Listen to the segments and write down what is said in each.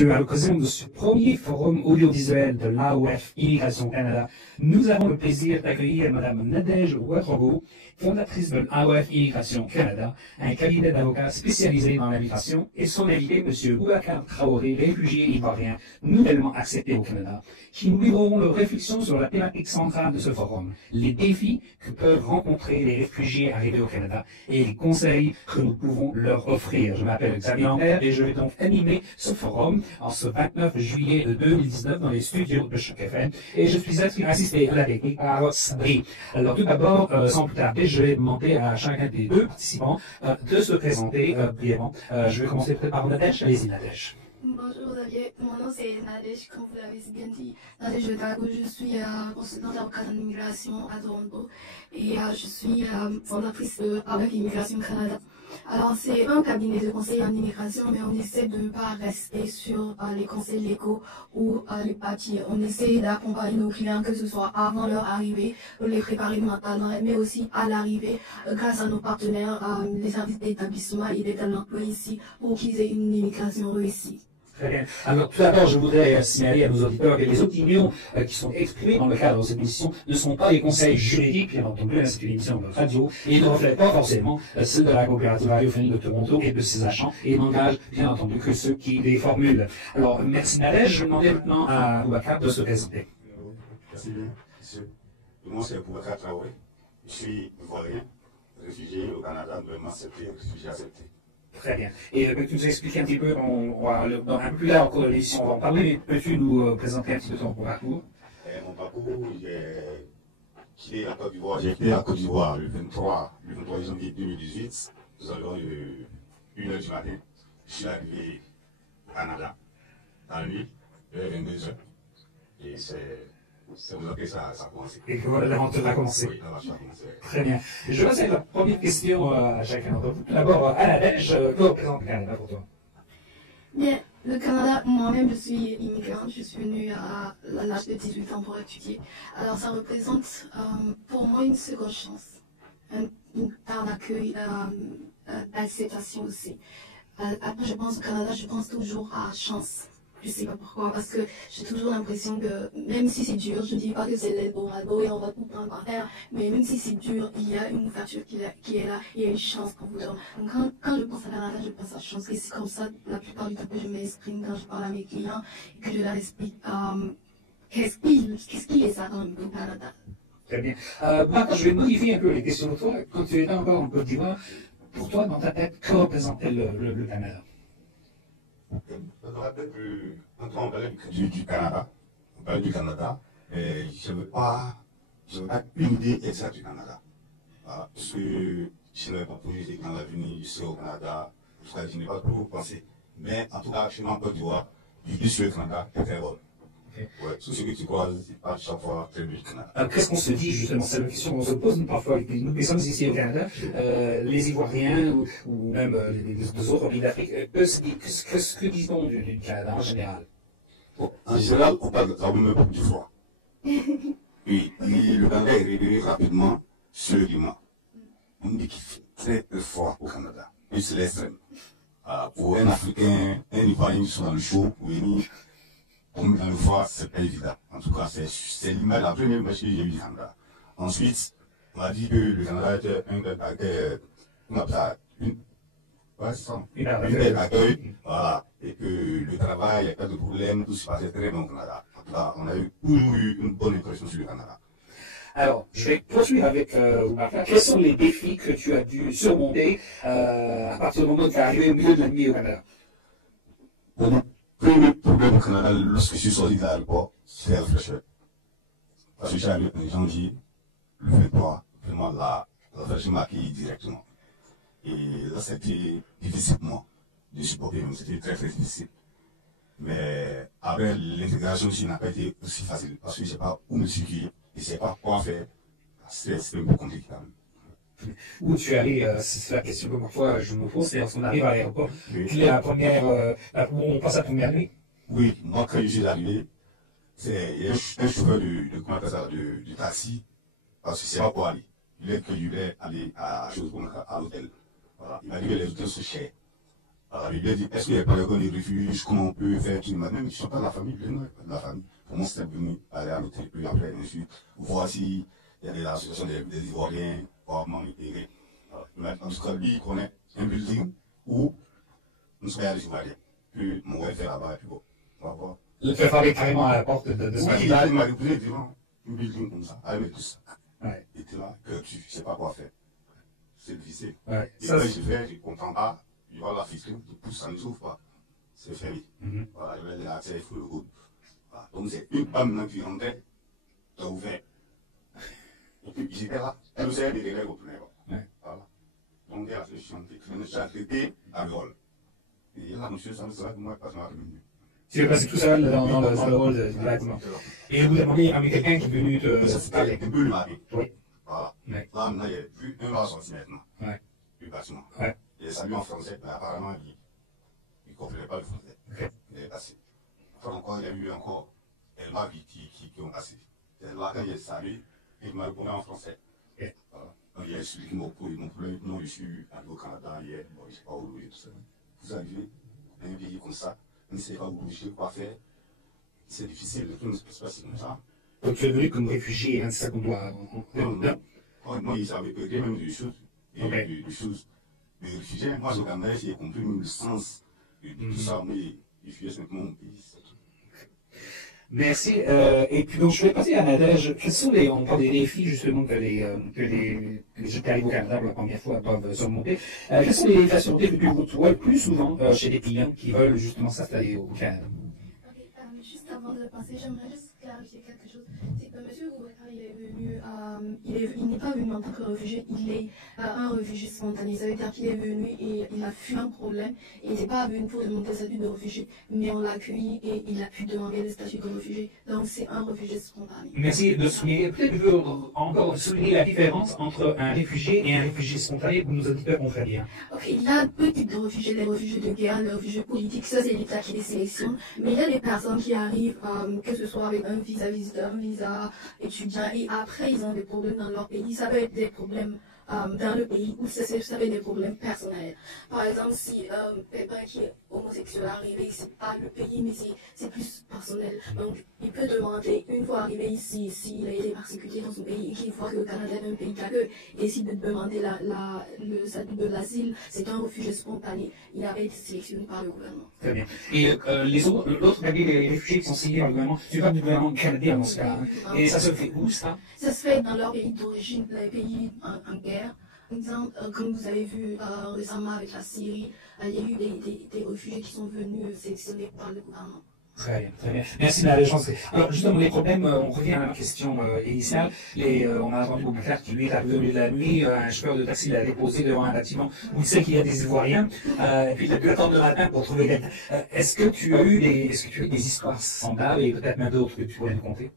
messieurs, à l'occasion de ce premier forum audiovisuel de l'AOF Immigration Canada, nous avons le plaisir d'accueillir Mme Nadège Ouattarago, fondatrice de l'AOF Immigration Canada, un cabinet d'avocats spécialisé dans l'immigration, et son invité, M. Boubacar Traoré, réfugié ivoirien nouvellement accepté au Canada, qui nous livreront leurs réflexions sur la thématique centrale de ce forum, les défis que peuvent rencontrer les réfugiés arrivés au Canada et les conseils que nous pouvons leur offrir. Je m'appelle Xavier Lambert et je vais donc animer ce forum en ce 29 juillet 2019 dans les studios de Choc FM et je suis assisté à la technique par Sabri. Alors tout d'abord, sans plus tarder, je vais demander à chacun des deux participants de se présenter brièvement. Je vais commencer peut-être par Nadège. Allez-y Nadège. Bonjour Xavier, mon nom c'est Nadège, comme vous l'avez bien dit. Nadège Ouattarago, je suis consultante avocate en immigration à Toronto et je suis fondatrice de AOF Immigration Canada. Alors c'est un cabinet de conseil en immigration, mais on essaie de ne pas rester sur les conseils légaux ou les papiers. On essaie d'accompagner nos clients, que ce soit avant leur arrivée, les préparer mentalement, mais aussi à l'arrivée, grâce à nos partenaires, les services d'établissement et d'état d'emploi ici, pour qu'ils aient une immigration réussie. Très bien. Alors, tout d'abord, je voudrais signaler à nos auditeurs que les opinions qui sont exprimées dans le cadre de cette émission ne sont pas des conseils juridiques, bien entendu, c'est une émission de radio, et ne reflètent pas forcément celle de la coopérative radiophonique de Toronto et de ses agents, et n'engagent, bien entendu, que ceux qui les formulent. Alors, merci Nadège. Je vais demander maintenant à Boubacar de se présenter. Merci bien, monsieur. Moi, c'est Boubacar Traoré. Je suis ivoirien, réfugié au Canada, nouvellement accepté, réfugié accepté. Très bien. Et peux-tu nous expliquer un petit peu, dans un peu plus tard encore de l'émission, on va en parler, mais peux-tu nous présenter un petit peu ton parcours? Mon parcours, j'ai quitté la Côte d'Ivoire. J'ai quitté la Côte d'Ivoire le 23 janvier 2018, nous avons 1h du matin. Je suis arrivé au Canada, dans la nuit, vers 22h. Et c'est aujourd'hui que ça a commencé. Et que l'aventure a commencé. Oui, l'aventure a commencé. Très bien. Je vais passer la première question à chacun d'entre vous. Tout d'abord, à Nadège, que représente le Canada pour toi? Bien, le Canada, moi-même, je suis immigrante. Je suis venue à l'âge de 18 ans pour étudier. Alors, ça représente pour moi une seconde chance, une part d'accueil, d'acceptation aussi. Après, je pense au Canada, je pense toujours à chance. Je sais pas pourquoi, parce que j'ai toujours l'impression que, même si c'est dur, je dis pas que c'est l'Eldorado et on va tout prendre par terre, mais même si c'est dur, il y a une ouverture qui est là, il y a une chance pour vous donne. Donc quand je pense à Canada, je pense à chance, et c'est comme ça, la plupart du temps, que je m'exprime quand je parle à mes clients, et que je leur explique, qu'est-ce qui les attend au Canada. Très bien. Maintenant, je vais modifier un peu les questions de toi. Quand tu étais encore en Côte d'Ivoire, pour toi, dans ta tête, que représentait le Canada? Quand on parlait du Canada, on parlait du Canada, et je n'avais pas une idée exacte du Canada. Parce que je n'avais pas projeté quand la venue ici au Canada, en tout cas, je n'ai pas trop pensé. Mais en tout cas, chez moi en Côte d'Ivoire, l'idée sur le Canada est très bonne. Okay. Ouais, tout ce que tu croises, c'est pas chaque fois très bien. Qu'est-ce qu'on se dit justement? C'est la question qu'on se pose parfois. Nous qui sommes ici au Canada, les Ivoiriens ou même les autres pays d'Afrique, que disent-on du Canada en général? Bon, en général, on parle même du froid. Et le Canada est révélé rapidement sur le climat. On dit qu'il fait très froid au Canada. Et c'est l'extrême. Pour un Africain, un Ivoirien qui sont dans le chaud, pour venir dans le froid, c'est pas évident. En tout cas, c'est l'image, la première image que j'ai eue du Canada. Ensuite, on a dit que le Canada était un bel accueil, voilà, et que le travail, il n'y a pas de problème, tout se passait très bien au Canada. En tout cas, on a toujours eu une bonne impression sur le Canada. Alors, je vais poursuivre avec Boubacar. Quels sont les défis que tu as dû surmonter à partir du moment où tu es arrivé au milieu de la nuit au Canada? Le premier problème au Canada, lorsque je suis sorti de l'aéroport, c'est la fraîcheur. Parce que j'ai arrivé en janvier, le 23, vraiment la fraîcheur m'a accueilli directement. Et là, c'était difficile pour moi de supporter, c'était très très difficile. Mais après, l'intégration aussi n'a pas été aussi facile parce que je ne sais pas où me situer, je ne sais pas quoi faire. C'était un peu compliqué quand même. Où tu arrives, c'est la question que parfois je me pose, c'est lorsqu'on arrive à l'aéroport, quelle est la première, où on passe la première nuit? Oui, moi quand je suis arrivé, il y a un chauffeur de taxi, parce que c'est pas pour aller. Il est que je voulais aller à l'hôtel. Voilà. Il m'a dit que les hôtels sont chers. Alors, il a dit, est-ce qu'il n'y a pas de refuge, comment on peut faire, tout le monde, même, ils ne sont pas de la famille, de la famille. Pour moi, c'était venu aller à l'hôtel, puis après, ensuite, voir s'il y a des associations des Ivoiriens, probablement intégrés. En tout cas, lui, il connaît un building où nous sommes des Ivoiriens. Puis, mon ouais fait là-bas, et puis bon, on va voir. Le fait faire carrément à la porte de ce Oui, il m'a répondu devant un building comme ça, avec tout ça. Ouais. Il était là, que tu ne sais pas quoi faire. C'est difficile. Ouais. Et là, je vais, je ne comprends pas. Je vois la ficelle, je pousse, ça ne s'ouvre pas. C'est fermé. Voilà, je vais aller là, il faut le route. Voilà. Donc, c'est une femme qui rentrait, qui a ouvert. Et puis, j'étais là. Elle nous a des règles au plein. Voilà. Donc, il y a la solution. Je suis traité à l'hall. Et là, monsieur, ça me sera que moi, pas mal de minutes. Tu es passé tout seul dans le hall du bâtiment. Et vous avez amené quelqu'un qui est venu te parler. Un peu le matin. Oui. Voilà. Ouais. Là, maintenant, il y a plus un va sortir maintenant. Ouais. Du bâtiment. Ouais. Il a salué en français, mais apparemment, il ne comprenait pas le français. Okay. Il est passé. Après encore, il y a eu encore Elma qui ont passé. C'est là, quand il est salué, il m'a répondu en français. Okay. Voilà. Donc, il a expliqué mon problème. Non, je suis allé au Canada hier, bon, je ne sais pas où loger, tout ça. Vous arrivez dans un pays comme ça, vous ne savez pas où loger, quoi faire. C'est difficile, tout ne se passe pas comme ça. Donc tu es venu comme réfugié, hein, c'est ça qu'on doit. Moi, ils avaient pété même des choses. Des choses. Les réfugiés, moi, je regardais, j'ai compris le sens de tout ça, mais les réfugiés, c'est mon pays. Merci. Et puis donc je vais passer à Nadège. Quels sont on parle des défis justement que les gens qui arrivent au Canada pour la première fois doivent surmonter. Quels sont les défis à surmonter que vous trouvez plus souvent chez les clients qui veulent justement s'installer au Canada? Juste avant de passer, j'aimerais juste clarifier quelque chose. C'est que M. Boubacar, il est venu, il n'est pas venu en tant que réfugié, il est un réfugié spontané. Ça veut dire qu'il est venu et il a fui un problème. Il n'était pas venu pour demander le statut de réfugié, mais on l'a accueilli et il a pu demander le statut de réfugié. Donc c'est un réfugié spontané. Merci de souligner. Peut-être que je veux encore souligner la différence entre un réfugié et un réfugié spontané pour nos auditeurs comprennent bien. Ok, il y a deux types de réfugiés, les réfugiés de guerre, les réfugiés politiques, ça c'est l'État qui les sélectionne. Mais il y a des personnes qui arrivent, que ce soit avec un visa visiteur, un visa étudiant, et après ils ont des problèmes dans leur pays. Ça peut être des problèmes dans le pays ou ça peut être des problèmes personnels. Par exemple, si quelqu'un qui est homosexuel arrivé, c'est pas le pays, mais c'est plus personnel. Donc, il peut demander, une fois arrivé ici, s'il a été persécuté dans son pays et qu'il voit que le Canada est un pays d'accueil, et s'il peut demander le statut de l'asile, c'est un réfugié spontané. Il avait été sélectionné par le gouvernement. Très bien. Et l'autre catégorie des réfugiés qui sont signés par le gouvernement, tu parles du gouvernement canadien dans ce cas. Hein. Et ça se fait où, ça? Ça se fait dans leur pays d'origine, les pays en guerre. Par exemple, comme vous avez vu récemment avec la Syrie, il y a eu des réfugiés qui sont venus sélectionnés par le gouvernement. Très bien, très bien. Merci de la réponse. Alors, justement, les problèmes, on revient à la question initiale. On a entendu Boubacar qui, lui, est arrivé au milieu de la nuit, un chauffeur de taxi l'a déposé devant un bâtiment où il sait qu'il y a des Ivoiriens, et puis il a dû attendre le matin pour trouver quelqu'un. Est-ce que tu as eu des histoires semblables et peut-être même d'autres que tu pourrais nous conter?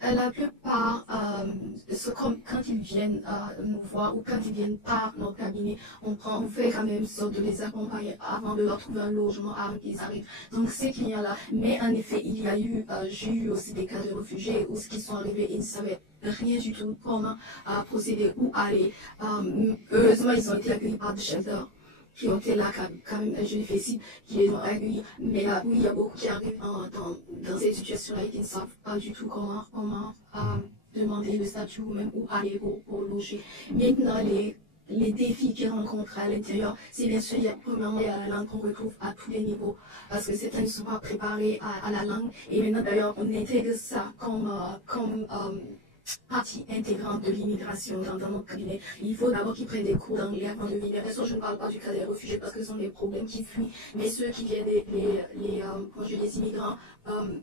La plupart, quand ils viennent nous voir ou quand ils viennent par notre cabinet, on fait quand même sorte de les accompagner avant de leur trouver un logement avant qu'ils arrivent. Donc ces clients-là, mais en effet, j'ai eu aussi des cas de réfugiés où ce qui sont arrivés, ils ne savaient rien du tout comment procéder, où aller. Heureusement, ils ont été accueillis par des shelters qui ont été là quand même, je les félicite, qui les ont accueillis. Mais là, oui, il y a beaucoup qui arrivent dans cette situation-là et qui ne savent pas du tout comment demander le statut ou même où aller pour loger. Maintenant, les défis qu'ils rencontrent à l'intérieur, c'est bien sûr, premièrement, il y a la langue qu'on retrouve à tous les niveaux, parce que certains ne sont pas préparés à la langue. Et maintenant, d'ailleurs, on intègre ça comme partie intégrante de l'immigration dans notre cabinet. Il faut d'abord qu'ils prennent des cours d'anglais avant de venir. Bien sûr, je ne parle pas du cas des réfugiés parce que ce sont des problèmes qui fuient, mais ceux qui viennent des immigrants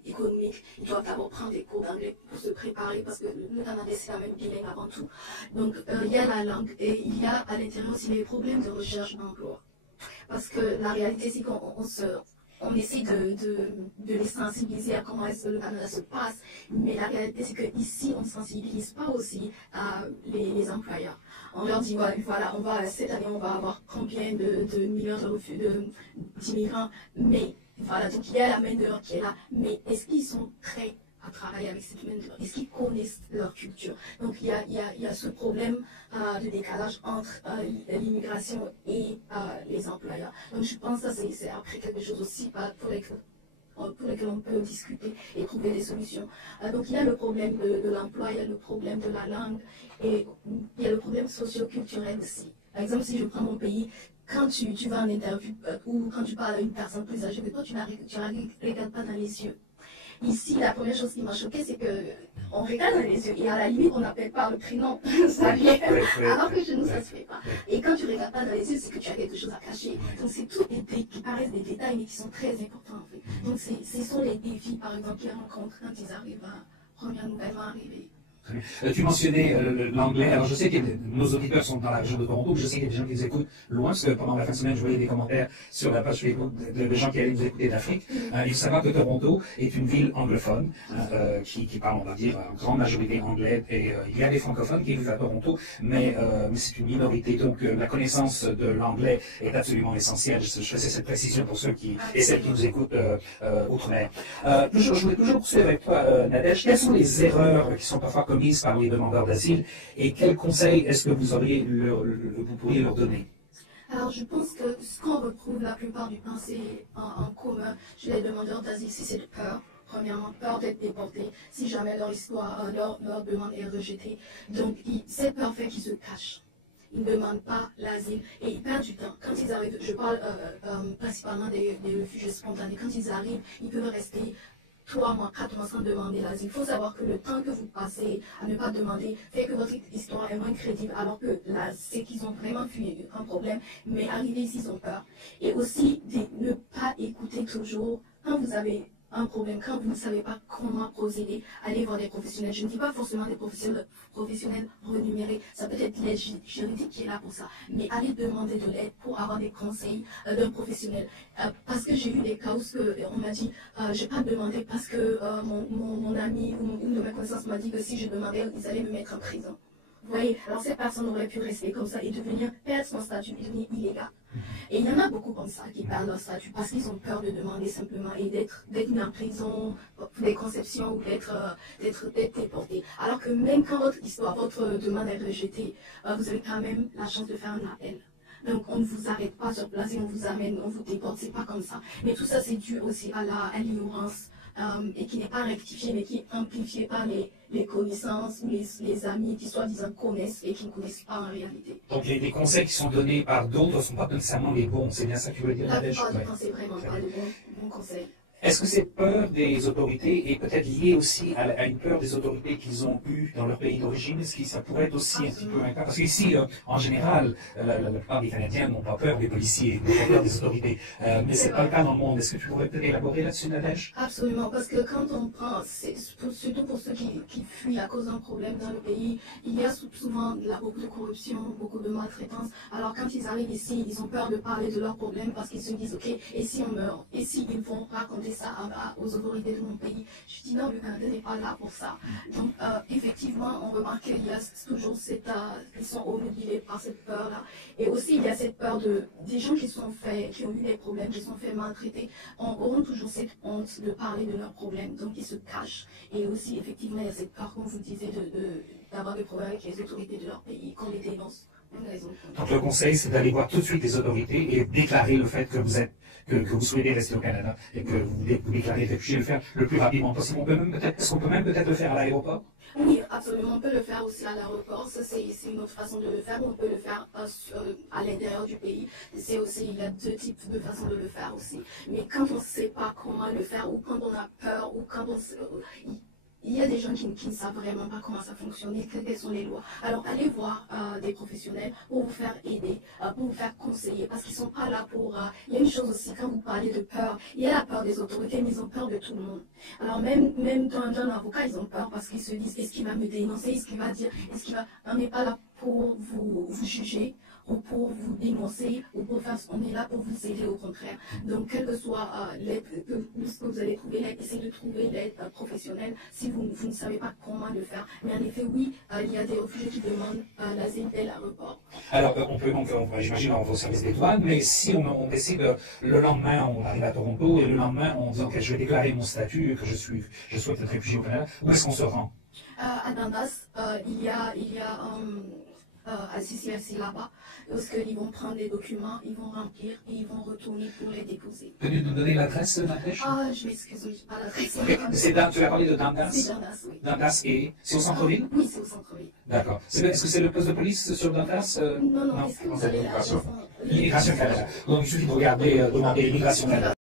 économiques, ils doivent d'abord prendre des cours d'anglais pour se préparer parce que le Canada, c'est quand même bilingue avant tout. Donc, il y a la langue et il y a à l'intérieur aussi les problèmes de recherche d'emploi. Parce que la réalité, c'est qu'on essaie de les sensibiliser à comment est-ce que le Canada se passe, mais la réalité c'est qu'ici on ne sensibilise pas aussi les employeurs. On leur dit voilà, cette année on va avoir combien de millions d'immigrants, mais voilà, donc il y a la main d'œuvre qui est là, mais est-ce qu'ils sont prêts à travailler avec cette main-d'œuvre? Est-ce qu'ils connaissent leur culture? Donc il y a ce problème de décalage entre l'immigration et les employeurs. Donc je pense que ça c'est après quelque chose aussi pour lesquels on peut discuter et trouver des solutions. Donc il y a le problème de l'emploi, il y a le problème de la langue et il y a le problème socio-culturel aussi. Par exemple, si je prends mon pays, quand tu vas en interview ou quand tu parles à une personne plus âgée que toi, tu ne la regardes pas dans les yeux. Ici, la première chose qui m'a choquée, c'est qu'on regarde dans les yeux et à la limite, on n'appelle pas le prénom. Ça vient. Alors que chez nous, ça ne se fait pas. Et quand tu ne regardes pas dans les yeux, c'est que tu as quelque chose à cacher. Donc, c'est tout qui paraissent des détails, mais qui sont très importants en fait. Donc, ce sont les défis, par exemple, qu'ils rencontrent quand ils arrivent à première nouvellement arriver. Tu mentionnais l'anglais. Alors, je sais que nos auditeurs sont dans la région de Toronto. Je sais qu'il y a des gens qui nous écoutent loin, parce que pendant la fin de semaine, je voyais des commentaires sur la page Facebook de gens qui allaient nous écouter d'Afrique. Il faut savoir que Toronto est une ville anglophone qui parle, on va dire, en grande majorité anglais. Et il y a des francophones qui vivent à Toronto, mais c'est une minorité. Donc, la connaissance de l'anglais est absolument essentielle. Je faisais cette précision pour ceux qui et celles qui nous écoutent outre-mer. Je voulais toujours poursuivre avec toi, Nadège. Quelles sont les erreurs qui sont parfois commises par les demandeurs d'asile et quels conseils est-ce que vous pourriez leur donner? Alors, je pense que ce qu'on retrouve la plupart du temps, c'est en commun chez les demandeurs d'asile, c'est cette peur. Premièrement, peur d'être déportés si jamais leur histoire, leur demande est rejetée. Donc, cette peur fait qu'ils se cachent. Ils ne demandent pas l'asile et ils perdent du temps. Quand ils arrivent, je parle principalement des réfugiés spontanés, quand ils arrivent, ils peuvent rester 3 mois, 4 mois sans demander l'asile. Il faut savoir que le temps que vous passez à ne pas demander fait que votre histoire est moins crédible, alors que là, c'est qu'ils ont vraiment fui un problème, mais arrivés ici, ils ont peur. Et aussi, de ne pas écouter toujours quand vous avez un problème, quand vous ne savez pas comment procéder, allez voir des professionnels. Je ne dis pas forcément des professionnels renumérés, ça peut être l'aide juridique qui est là pour ça, mais allez demander de l'aide pour avoir des conseils d'un professionnel. Parce que j'ai vu des cas où on m'a dit, je n'ai pas demandé parce que mon ami ou une de mes connaissances m'a dit que si je demandais, ils allaient me mettre en prison. Vous voyez, alors cette personne aurait pu rester comme ça et perdre son statut et devenir illégal. Et il y en a beaucoup comme ça qui perdent leur statut parce qu'ils ont peur de demander simplement et d'être mis en prison pour des conceptions ou d'être déportés. Alors que même quand votre histoire, votre demande est rejetée, vous avez quand même la chance de faire un appel. Donc on ne vous arrête pas sur place et on vous amène, on vous déporte, c'est pas comme ça. Mais tout ça c'est dû aussi à l'ignorance et qui n'est pas rectifiée mais qui est amplifiée par les connaissances ou les amis qui soi-disant connaissent et qui ne connaissent pas en réalité. Donc les conseils qui sont donnés par d'autres ne sont pas nécessairement les bons, c'est bien ça que tu veux dire, Nadège? La plupart du temps c'est vraiment pas le bon conseil. Est-ce que cette peur des autorités est peut-être liée aussi à une peur des autorités qu'ils ont eues dans leur pays d'origine? Est-ce que ça pourrait être aussi un petit peu un cas? Parce qu'ici, en général, la plupart des Canadiens n'ont pas peur des policiers, n'ont pas peur des autorités. Mais ce n'est pas le cas dans le monde. Est-ce que tu pourrais peut-être élaborer là-dessus, Nadège? Absolument, parce que quand on prend, surtout pour ceux qui fuient à cause d'un problème dans le pays, il y a souvent beaucoup de corruption, beaucoup de maltraitance. Alors quand ils arrivent ici, ils ont peur de parler de leurs problèmes parce qu'ils se disent, ok, et si on meurt? Et si ils vont raconter ça aux autorités de mon pays? Je dis non, le Canada n'est pas là pour ça. Donc effectivement, on remarque qu'il y a toujours ils sont obnubilés par cette peur-là. Et aussi, il y a cette peur des gens qui ont eu des problèmes, qui sont fait maltraiter, auront toujours cette honte de parler de leurs problèmes, donc ils se cachent. Et aussi, effectivement, il y a cette peur, comme vous disiez, d'avoir des problèmes avec les autorités de leur pays, qu'on les dénonce. Donc le conseil, c'est d'aller voir tout de suite les autorités et déclarer le fait que vous souhaitez rester au Canada et que vous déclarez réfugié, le faire le plus rapidement possible. Est-ce qu'on peut même peut-être le faire à l'aéroport? Oui, absolument. On peut le faire aussi à l'aéroport. Ça, c'est une autre façon de le faire. On peut le faire à l'intérieur du pays. Il y a 2 types de façons de le faire aussi. Mais quand on ne sait pas comment le faire ou quand on a peur ou quand il y a des gens qui ne savent vraiment pas comment ça fonctionne et quelles sont les lois. Alors, allez voir des professionnels pour vous faire aider, pour vous faire conseiller, parce qu'ils ne sont pas là pour... il y a une chose aussi, quand vous parlez de peur, il y a la peur des autorités, mais ils ont peur de tout le monde. Alors, même dans un avocat, ils ont peur parce qu'ils se disent, est-ce qu'il va me dénoncer, est-ce qu'il va dire, on n'est pas là pour vous juger, ou pour vous dénoncer, ou pour faire ce qu'on est là pour vous aider au contraire. Donc, quelle que soit l'aide que vous allez trouver, essayez de trouver l'aide professionnelle si vous ne savez pas comment le faire. Mais en effet, oui, il y a des réfugiés qui demandent l'asile dès l'aéroport. Alors, j'imagine, on va au service des douanes, mais si on décide, le lendemain, on arrive à Toronto, et le lendemain, on dit, OK, je vais déclarer mon statut, que je souhaite être réfugié au Canada, où est-ce qu'on se rend? À Dundas, il y a à CCRC là-bas, parce qu'ils vont prendre les documents, ils vont remplir et ils vont retourner pour les déposer. Peux-tu nous donner l'adresse, Nadège? Je m'excuse, je n'ai pas l'adresse. Tu as parlé de Dundas? C'est Dundas, oui. Dundas et c'est au centre-ville? Oui, c'est au centre-ville. D'accord. Est-ce que c'est le poste de police sur Dundas? Non, est-ce que vous allez là? Immigration Canada. Donc il suffit de regarder, demander Immigration Canada.